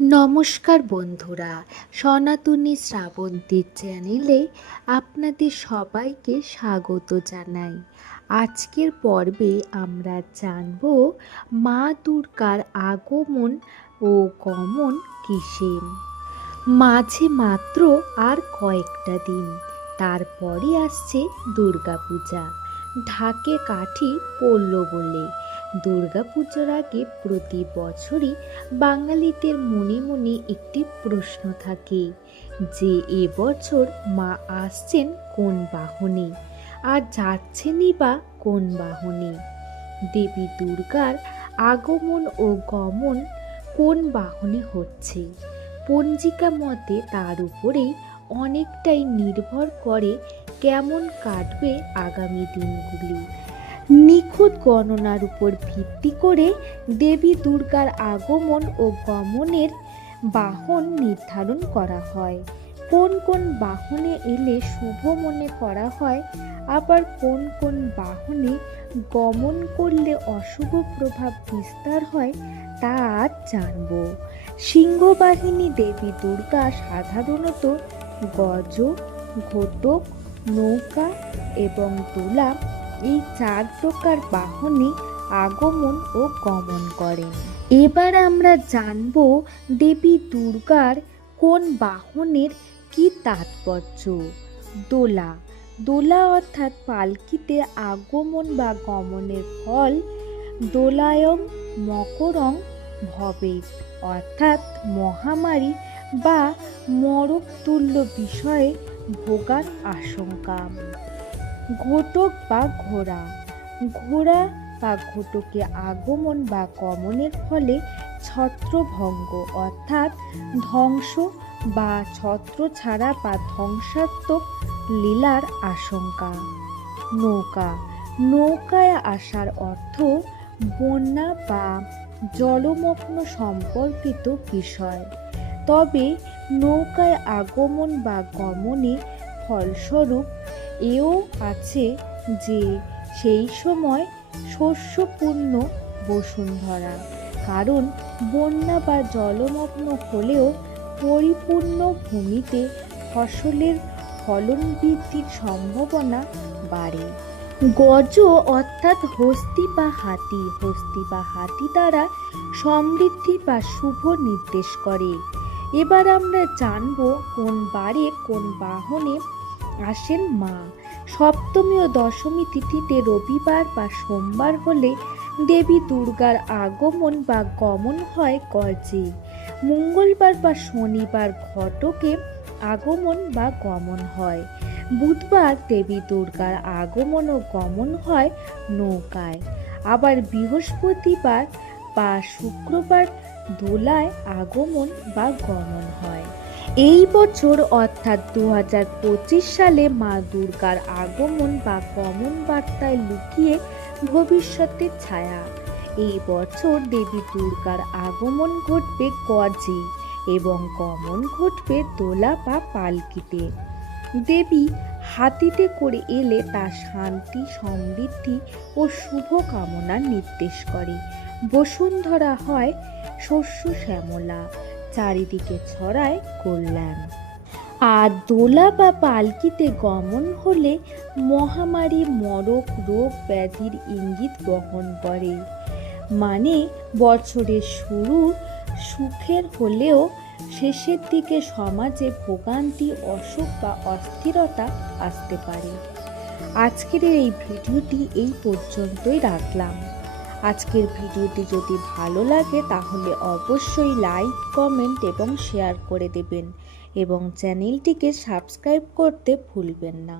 নমস্কার বন্ধুরা, সনাতনী শ্রাবন্তীর চ্যানেলে আপনাদের সবাইকে স্বাগত জানাই। আজকের পর্বে আমরা জানব মা দুর্গার আগমন ও গমন কিসে। মাঝে মাত্র আর কয়েকটা দিন তারপরে আসছে দুর্গাপূজা। ঢাকে কাঠি পড়ল বলে। দুর্গাপুজোর আগে প্রতি বছরই বাঙালিদের মনে মনে একটি প্রশ্ন থাকে যে এবছর মা আসছেন কোন বাহনে? আর যাচ্ছেনই বা কোন বাহনে? দেবী দুর্গার আগমন ও গমন কোন বাহনে হচ্ছে? পঞ্জিকা মতে তার উপরেই অনেকটাই নির্ভর করে কেমন কাটবে আগামী দিনগুলি। নিখুঁত গণনার উপর ভিত্তি করে দেবী দুর্গার আগমন ও গমনের বাহন নির্ধারণ করা হয়। কোন কোন বাহনে এলে শুভ মনে করা হয়, আবার কোন কোন বাহনে গমন করলে অশুভ প্রভাব বিস্তার হয়, তা আজ জানব। সিংহবাহিনী দেবী দুর্গা সাধারণত গজ, ঘটক, নৌকা এবং দোলা এই চার প্রকার বাহনে আগমন ও গমন করেন। এবার আমরা জানব দেবী দুর্গার কোন বাহনের কি তাৎপর্য। দোলা। দোলা অর্থাৎ পালকিতে আগমন বা গমনের ফল দোলায়ং মকরং ভবে, অর্থাৎ মহামারী বা মরক তুল্য বিষয়ে ভোগার আশঙ্কা। ঘটক বা ঘোড়া। ঘোড়া বা ঘটকে আগমন বা গমনের ফলে ছত্রভঙ্গ, অর্থাৎ ধ্বংস বা ছত্র ছাড়া বা ধ্বংসাত্মক লীলার আশঙ্কা। নৌকা। নৌকায় আসার অর্থ বন্যা বা জলমগ্ন সম্পর্কিত বিষয়। তবে নৌকায় আগমন বা গমনে ফলস্বরূপ এও আছে যে সেই সময় শস্যপূর্ণ বসুন্ধরা। কারণ বন্যা বা জলমগ্ন হলেও পরিপূর্ণ ভূমিতে ফসলের ফলন বৃদ্ধির সম্ভাবনা বাড়ে। গজ অর্থাৎ হস্তি বা হাতি, হস্তি বা হাতি দ্বারা সমৃদ্ধি বা শুভ নির্দেশ করে। এবার আমরা জানব কোন বারে কোন বাহনে আসেন মা। সপ্তমী ও দশমী তিথিতে রবিবার বা সোমবার হলে দেবী দুর্গার আগমন বা গমন হয় গর্জে। মঙ্গলবার বা শনিবার ঘটকে আগমন বা গমন হয়। বুধবার দেবী দুর্গার আগমন ও গমন হয় নৌকায়। আবার বৃহস্পতিবার বা শুক্রবার দোলায় আগমন বা গমন হয়। এই বছর অর্থাৎ দু হাজার পঁচিশ সালে মা দুর্গার আগমন বা গমন বার্তায় লুকিয়ে ভবিষ্যতের ছায়া। এই বছর দেবী দুর্গার আগমন ঘটবে গজে এবং গমন ঘটবে দোলা বা পালকিতে। দেবী হাতিতে করে এলে তা শান্তি, সমৃদ্ধি ও শুভ কামনার নির্দেশ করে। বসুন্ধরা হয় শস্য শ্যামলা। চারিদিকে ছড়ায় কল্যাণ। আর দোলা বা পালকিতে গমন হলে মহামারী মরক রোগ ব্যাধির ইঙ্গিত বহন করে। মানে বছরের শুরু সুখের হলেও শেষের দিকে সমাজে ভোগান্তি, অসুখ বা অস্থিরতা আসতে পারে। আজকের এই ভিডিওটি এই পর্যন্তই রাখলাম। আজকের ভিডিওটি যদি ভালো লাগে, তাহলে অবশ্যই লাইক, কমেন্ট এবং শেয়ার করে দেবেন এবং চ্যানেলটিকে সাবস্ক্রাইব করতে ভুলবেন না।